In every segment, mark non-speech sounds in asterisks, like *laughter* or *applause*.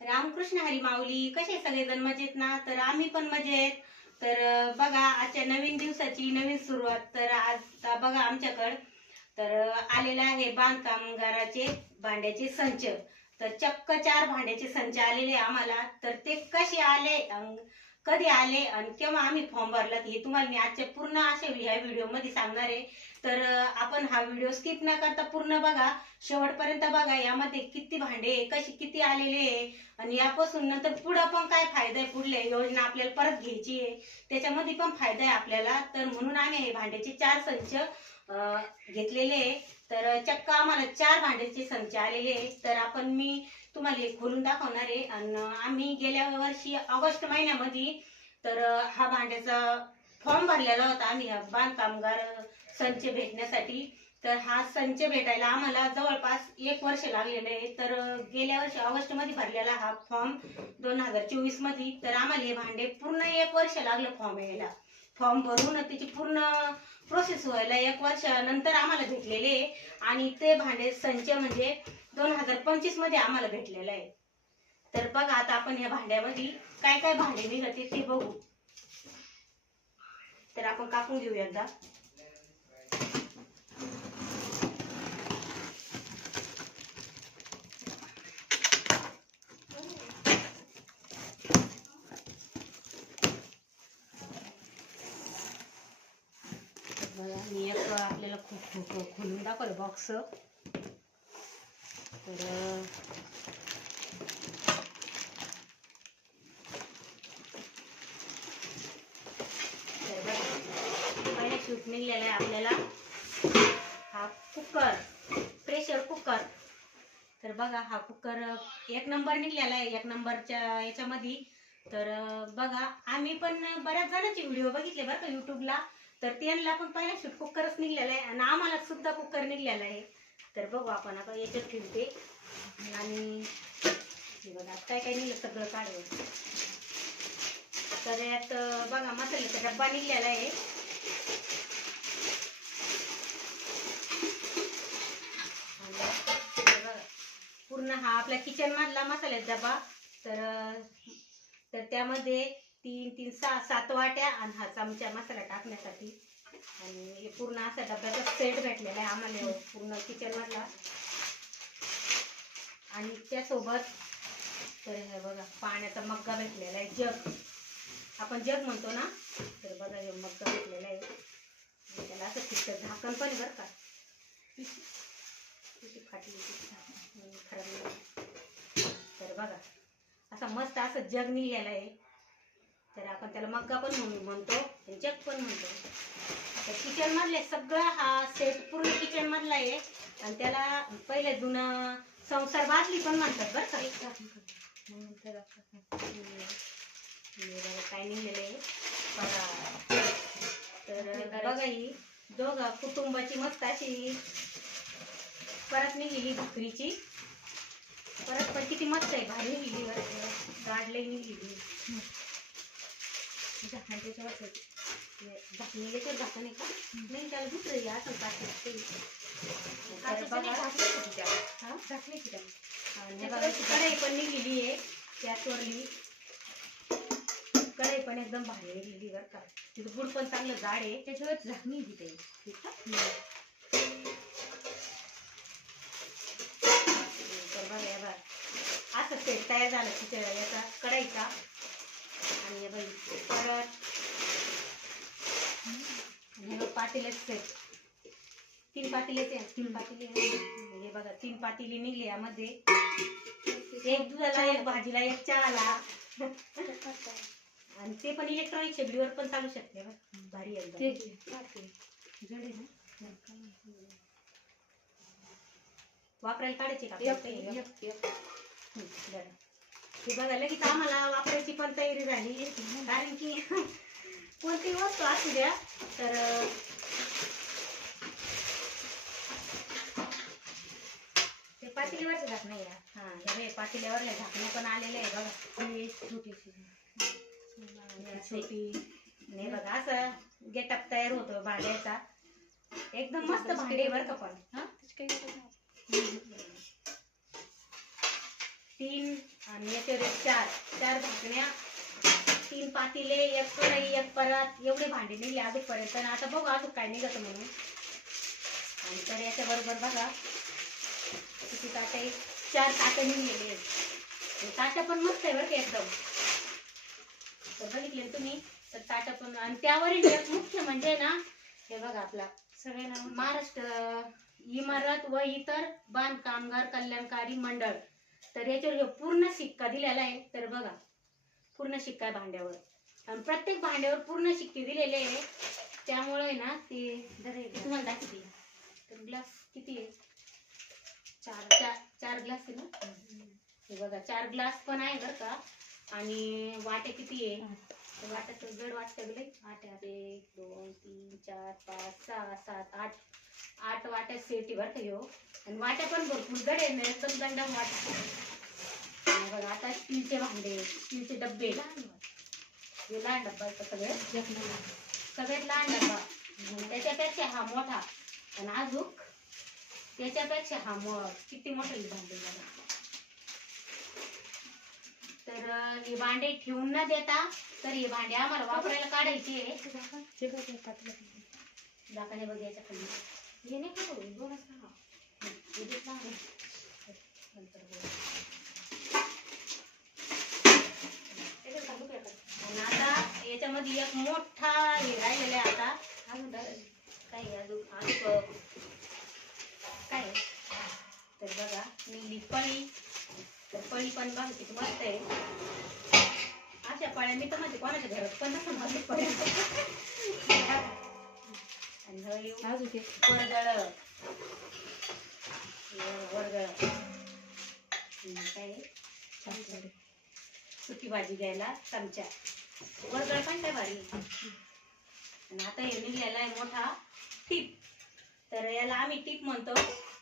रामकृष्ण हरी माऊली कसे सगळेजण मजेत ना? तर आम्ही पण मजेत. तर बघा आजच्या नवीन दिवसाची नवीन सुरुवात. तर आता बघा आमच्याकडं. तर आलेलं आलेले आहे बांधकामगाराचे भांड्याचे संच. तर चक्क चार भांड्याचे संच आलेले आम्हाला. तर ते कसे आले? कधी आले आणि केव्हा आम्ही फॉर्म भरला हे तुम्हाला मी आजच्या पूर्ण अशा ह्या व्हिडिओमध्ये सांगणार आहे. तर आपण हा व्हिडिओ स्किप न करता पूर्ण बघा. शेवटपर्यंत बघा यामध्ये किती भांडे कशी किती आलेले आहे आणि यापासून नंतर पुढं पण काय फायदा आहे पुढल्या योजना आपल्याला परत घ्यायची आहे. त्याच्यामध्ये पण फायदा आहे आपल्याला. तर म्हणून आम्ही हे भांड्याचे चार संच घेतलेले तर चक्क आम्हाला चार भांड्याचे संच आलेले तर आपण मी तुम्हाला खोलून दाखवणार आहे. आणि आम्ही गेल्या वर्षी ऑगस्ट महिन्यामध्ये तर हा भांड्याचा फॉर्म भरलेला होता आम्ही हा बांधकामगार संच भेटण्यासाठी. तर हा संच भेटायला आम्हाला जवळपास एक वर्ष लागलेलं आहे. तर गेल्या वर्षी ऑगस्टमध्ये भरलेला हा फॉर्म दोन हजार चोवीसमध्ये तर आम्हाला हे भांडे पूर्ण एक वर्ष लागलं फॉर्म यायला. फॉर्म भरून त्याची पूर्ण प्रोसेस व्हायला एक वर्षानंतर आम्हाला भेटलेले आणि ते भांडे संच म्हणजे दोन हजार पंचवीसमध्ये आम्हाला भेटलेलं आहे. तर बघा आता आपण या भांड्यामध्ये काय काय भांडे निघते ते बघू. तर आपण कापून घेऊ एकदा बघा, मी एक आपल्याला खूप खूप खोलून दाखवलं बॉक्स तर तर पहिला शूट निघलेला आहे आपल्याला. हा कुकर प्रेशर कुकर तर बघा हा कुकर एक नंबर निघलेला आहे एक नंबरच्या याच्यामध्ये. तर बघा आम्ही पण बऱ्याच जणांचे व्हिडिओ बघितले बरं का युट्यूबला तर त्यांना पण पहिला शूट कुकरच निघलेला आहे आणि आम्हाला सुद्धा कुकर निघलेला आहे. तर बघू आपण आता याच्यात ठेवते आणि बघा काय काय निघलं सगळं काढू तर यात बघा मसाल्याचा डब्बा निघलेला आहे. आणि पूर्ण हा आपला किचन मधला मसाल्याचा डबा तर तर त्यामध्ये तीन तीन सहा सात वाट्या आणि हा चमचा मसाला टाकण्यासाठी. आणि हे पूर्ण असा डब्याचा सेट भेटलेला आहे आम्हाला पूर्ण किचनमधला आणि त्यासोबत तर हे बघा पाण्याचा मग्गा भेटलेला आहे जग. आपण जग म्हणतो ना तर बघा हे मग्गा भेटलेला आहे. त्याला असं फिक्क झाकण पण बरं का. किती फाटली खराब नाही. तर बघा असा मस्त असं जग निघालेला आहे. तर आपण त्याला मग्गा पण म्हणू म्हणतो जग पण म्हणतो. तर किचन मधले सगळा हा सेट पूर्ण किचन मधला आहे. आणि त्याला पहिले जुनं संसार बादली पण म्हणतात बरं का. हे काय निघलेलं आहे. बघा. तर बघा ही दोघं कुटुंबाची मस्त अशी. परत निघलेली भाकरीची. परत पण किती मस्त आहे. भारी निघली गाडले निघलेली झाकण त्याच्यावर झाकणी त्याच्यावर झाकण आहे का? नाही त्याला दुसरं आहे, असं. तर हा? हे कढई पण निघलेली आहे. कढई पण एकदम भारी निघलेली बरं का. तिथं गुड पण चांगलं जाड आहे. त्याच्यावर झाकणी दिली तर बघा. असं सेट तयार झालं तिच्या याचा कढईचा. आणि बघ परत. हे सेट तीन पातेलेच आहे तीन पातेले. हे बघा तीन पातेली निघली यामध्ये. एक दुधाला एक भाजीला एक चहाला. *laughs* आणि ते पण इलेक्ट्रॉनिक शेगडीवर पण चालू शकते भारी आहे. वापरायला काढायचे का? आपल्याला काही? हं, बरं. हे बघा लगेच आम्हाला वापरायची पण तयारी झाली. कारण की कोणती वस्तू असू द्या तर ते पातेलीवरचं झाकणं आहे. हा हे पातेल्यावरले झाकणं पण आलेले आहे बघा. ही छोटीशी छोटी नाही बघा असं गेटअप तयार होतो भांड्याचा. एकदम मस्त भांडे बरं का पण. हा? तीन आणि याच्यावर चार. चार भाकण्या. तीन पातीले एक कढई एक परात. एवढे भांडे निघले अजूनपर्यंत आणि आता बघू अजून काय निघत म्हणून. आणि तर याच्या बरोबर बघा. किती ताटे. चार ताटं निघलेले आहेत. ताटं पण मस्त आहे बरं का एकदम. तर बघितले तुम्ही? तर ताटं पण आणि त्यावरील एक मुख्य म्हणजे ना हे बघा आपला. सगळ्यांना महाराष्ट्र इमारत व इतर बांधकामगार कल्याणकारी मंडळ. तर याच्यावर हे पूर्ण शिक्का दिलेला आहे. तर बघा पूर्ण शिक्का आहे भांड्यावर. आणि प्रत्येक भांड्यावर पूर्ण शिक्के दिलेले आहे. त्यामुळे आहे ना ते जरा तुम्हाला दाखवते तर ग्लास किती आहे? चार चार चार ग्लास आहे ना? हे बघा चार ग्लास पण आहे बरं का. आणि वाटे किती आहे? तर वाट्याचं जड वाटतं गेले वाट्यात एक दोन तीन चार पाच सहा सात आठ. आठ वाट्या सेटी बरं का ह्यो आणि वाट्या पण भरपूर जड आहे ना एकदम दंडम वाट आणि बघा आता स्टीलचे भांडे स्टीलचे डब्बे. हे लहान डब्बा का सगळे? सगळ्यात लहान डब्बा. त्याच्यापेक्षा हा मोठा. आणि अजून त्याच्यापेक्षा हा मो किती मोठे भांडे बघा. तर हे भांडे ठेवून न देता तर हे भांडे आम्हाला वापरायला काढायचे. आहे दाखाने बघायच्या खाली हे नाही का होईल दोनच. नंतर. आणि आता याच्यामध्ये एक मोठा हे राहिलेला आहे आता अजून आहे अजून अजून काय? तर बघा निघली पळी तर पळी पण बघा किती मस्त आहे अशा पळ्या मी तर म्हणते कोणाच्या घरात पण नसतात *laughs* काय? सुकी भाजी घ्यायला चमचा. वरगळ पण काय भारी. आणि आता हे निघलेला आहे मोठा टीप. तर याला आम्ही टीप म्हणतो.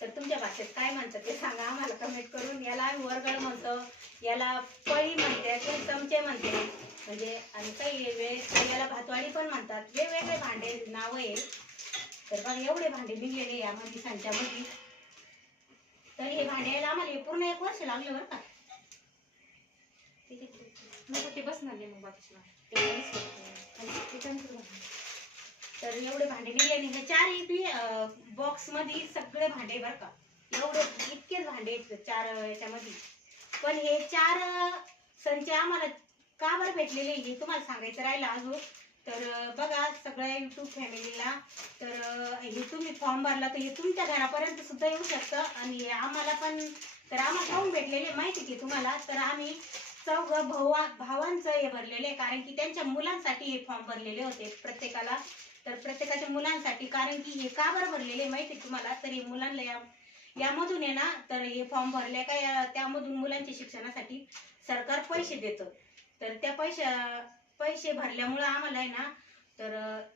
तर तुमच्या भाषेत काय म्हणतात ते सांगा आम्हाला कमेंट करून. याला आम्ही वरगळ म्हणतो. याला पळी म्हणते चमचे म्हणते. म्हणजे आणि काही वेळेस याला भातवाडी पण म्हणतात. वेगवेगळे भांडे नाव आहे तर बघा एवढे भांडे निघलेले यामध्ये सांच्यामध्ये तर हे भांडे यायला आम्हाला पूर्ण एक वर्ष लागलं बरं का. ते बसणार नाही मग. तर एवढे भांडे निघले निघले चार बी बॉक्समध्ये सगळे भांडे बर का. एवढे इतकेच भांडे चार याच्यामध्ये पण हे चार संच आम्हाला का बरं भेटलेले हे तुम्हाला सांगायचं राहिलं अजून. तर बघा सगळ्या युट्यूब फॅमिलीला तर हे तुम्ही फॉर्म भरला तर हे तुमच्या घरापर्यंत सुद्धा येऊ शकतं. आणि आम्हाला पण तर आम्हाला काहून भेटलेले माहिती की तुम्हाला? तर आम्ही चौघ भावा भावांचं हे भरलेले कारण की त्यांच्या मुलांसाठी हे फॉर्म भरलेले होते प्रत्येकाला. तर प्रत्येकाच्या मुलांसाठी कारण की हे का बरं भरलेले माहिती तुम्हाला? तर हे मुलांना या यामधून आहे ना तर हे फॉर्म भरले का त्यामधून मुलांच्या शिक्षणासाठी सरकार पैसे देतं. तर त्या पैशा पैसे भरल्यामुळं आम्हाला आहे ना तर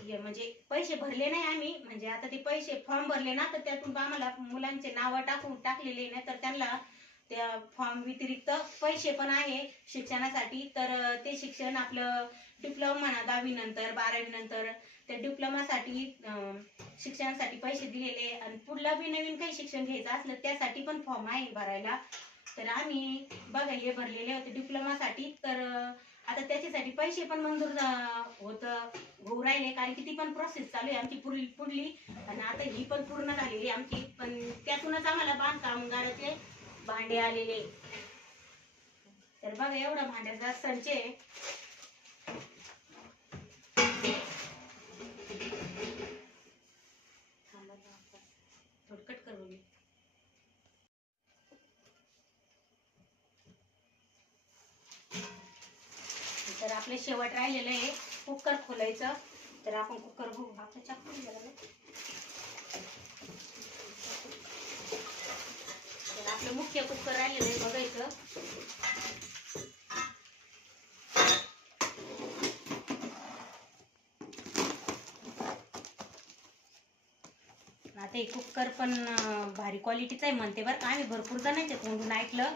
हे म्हणजे पैसे भरले नाही आम्ही. म्हणजे आता ते पैसे फॉर्म भरले ना तर त्यातून आम्हाला मुलांचे नावं टाकून टाकलेले नाही तर त्यांना त्या फॉर्म व्यतिरिक्त पैसे पण आहे शिक्षणासाठी. तर ते शिक्षण आपलं डिप्लोमा म्हणा दहावी नंतर बारावी नंतर त्या डिप्लोमासाठी अं, शिक्षणासाठी पैसे दिलेले आणि पुढला बी नवीन काही शिक्षण घ्यायचं असलं त्यासाठी पण फॉर्म आहे भरायला. तर आम्ही बघा हे भरलेले होते डिप्लोमासाठी तर आता त्याच्यासाठी पैसे पण मंजूर होत होऊ राहिले कारण की ती पण प्रोसेस चालू आहे आमची पुढली पुढली आणि आता ही पण पूर्ण झालेली आमची. पण त्यातूनच आम्हाला बांधकामगाराचे भांडे आलेले. तर बघा एवढा भांड्याचा संच तर आपले शेवट राहिलेलं आहे. कुकर खोलायचं. तर आपण कुकर बघू. आपलं चाकू तर आपलं मुख्य कुकर राहिलेलं आहे बघायचं. आता हे कुकर पण भारी क्वालिटीचं आहे म्हणते बरं का. आम्ही भरपूर जणांच्या तोंडून ऐकलं.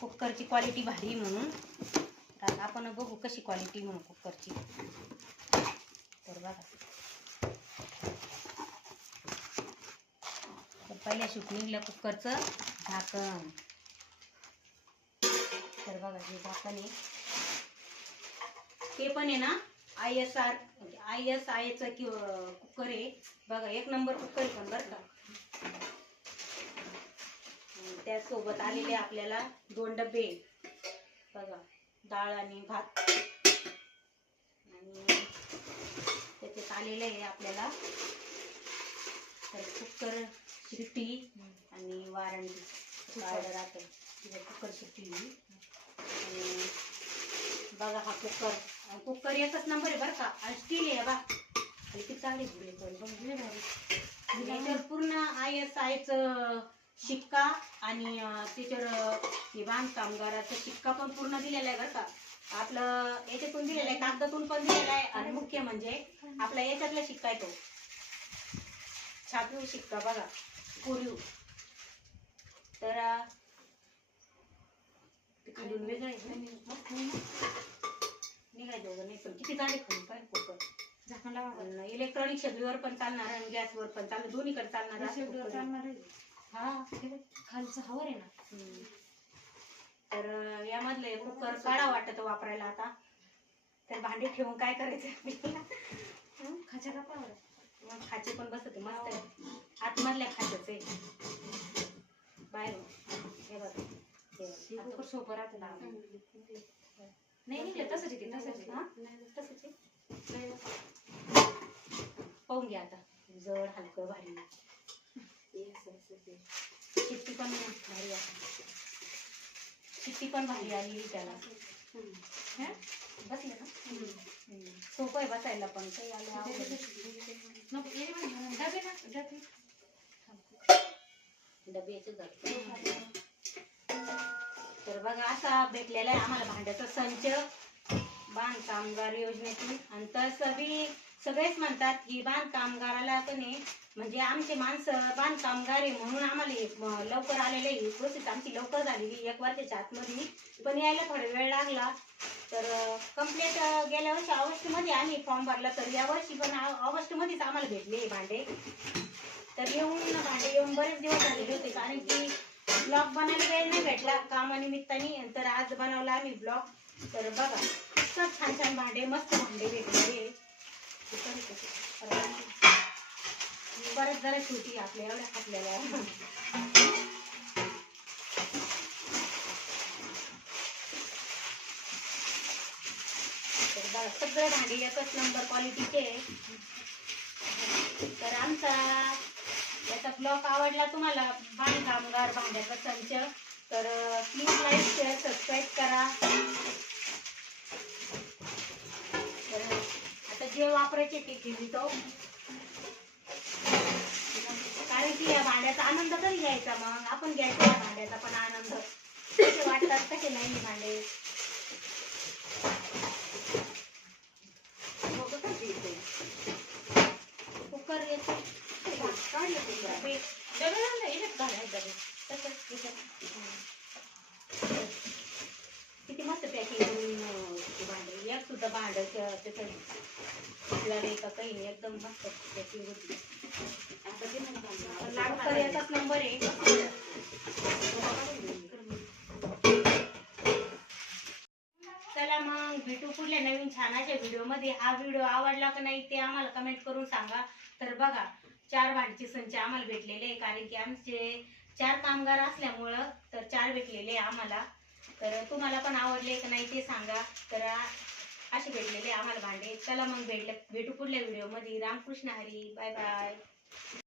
कुकरची क्वालिटी भारी आहे म्हणून. तर आपण बघू कशी क्वालिटी म्हणून कुकरची. तर बघा. तर पहिल्या शूट निघलं कुकरचं झाकण. तर बघा हे झाकण आहे. ते पण आहे ना I S R I S आयचं कि कुकर आहे. बघा एक नंबर कुकर आहे पण बरं का. त्यासोबत आलेले आपल्याला दोन डबे. बघा. डाळ आणि भात. आणि त्याच्यात आलेलं आहे आपल्याला. तर कुकर शिट्टी आणि वारंडी ऑर्डर राहते. कुकर शिट्टी आणि बघा हा कुकर. कुकर एकच नंबर आहे बरं का. आणि स्टील आहे बा. आणि किती चांगली बघ, भारी. याच्यावर पूर्ण आय एस आयचं शिक्का आणि त्याच्यावर हे बांधकामगाराचा शिक्का पण पूर्ण दिलेला आहे बरं का. आपलं याच्यातून दिलेलं आहे कागदातून पण दिलेला आहे आणि मुख्य म्हणजे आपला याच्यातला शिक्का आहे तो. छापीव शिक्का बघा कोरीव. तर खालून वेगळं? निघायचं वगैरे नाही पण किती पाय कुकर झाकण लावा. इलेक्ट्रॉनिक शेगडीवर पण चालणार आणि गॅसवर पण चालणार दोन्हीकडे चालणार हा खालचं हवर आहे ना. तर यामधलं कुकर काढा वाटत वापरायला आता. तर भांडी ठेवून काय करायचं? खाच्या कपावर मग खाचे पण बसत मस्त आहे. आतमधल्या खाचेच आहे. बाहेर हे बघ. सोपं राहतं ना. नाही निघलं तसंच आहे ते तसंच. हा? तसंच. पाहून घ्या आता. जड हलकं भारी. शिट्टी पण भारी आहे. शिट्टी पण भारी आली त्याला. हं? बसले ना. सोपं आहे बसायला पण. काही आलं डबे ना डबे. डब्याचे तर बघा असा भेटलेला आहे आम्हाला भांड्याचा संच. बांधकामगार योजनेतून आणि तसं बी सगळेच म्हणतात की बांधकामगाराला पण आहे म्हणजे आमचे माणसं बांधकामगार आहे म्हणून आम्हाला लवकर आलेले आहे. प्रोसेस आमची लवकर झालेली एक वर्षाच्या आतमध्ये. पण यायला थोडा वेळ लागला. तर कंप्लीट गेल्या वर्षी ऑगस्टमध्ये आम्ही फॉर्म भरला. तर या वर्षी पण ऑगस्टमध्येच आम्हाला भेटले हे भांडे. तर येऊन भांडे येऊन बरेच दिवस झालेले होते. कारण की ब्लॉग बनायला वेळ नाही भेटला. कामानिमित्ताने. तर आज बनवला आम्ही ब्लॉग तर बघा खूप छान छान भांडे मस्त भांडे भेटले. बरेच जरा छोटी आपल्या एवढ्या आपल्याला सगळं भांडी सगळे भांडे एकच नंबर क्वालिटीचे तर आमचा याचा ब्लॉग आवडला तुम्हाला? बांधकामगार भांड्याचा संच. तर प्लीज लाईक शेअर सबस्क्राईब करा तर आता जे वापरायचे ते तो. कारण की या भांड्याचा आनंद तरी घ्यायचा मग. आपण घ्यायचा या भांड्याचा पण आनंद. कसे वाटतात कसे नाही भांडे कुकर येतो काढलं कुकर डबे ना याच्यात घालायचे डबे तसंच याच्यात. हं. किती मस्त पॅकिंग भांडे एक सुद्धा भांड त्याचं नाही का काही नाही एकदम मस्त पॅकिंग होती कुकर याचाच नंबर आहे चला मग भेटू पुढल्या नवीन छानाच्या व्हिडिओमध्ये हा व्हिडिओ आवडला का नाही ते आम्हाला कमेंट करून सांगा. तर बघा चार भांडीचे संच आम्हाला भेटलेले आहे कारण की आमचे चार कामगार असल्यामुळं तर चार भेटलेले आम्हाला. तर तुम्हाला पण आवडले का नाही ते सांगा. तर असे भेटलेले आम्हाला भांडे. चला मग भेटले भेटू पुढल्या व्हिडिओमध्ये रामकृष्ण हरी. Bye bye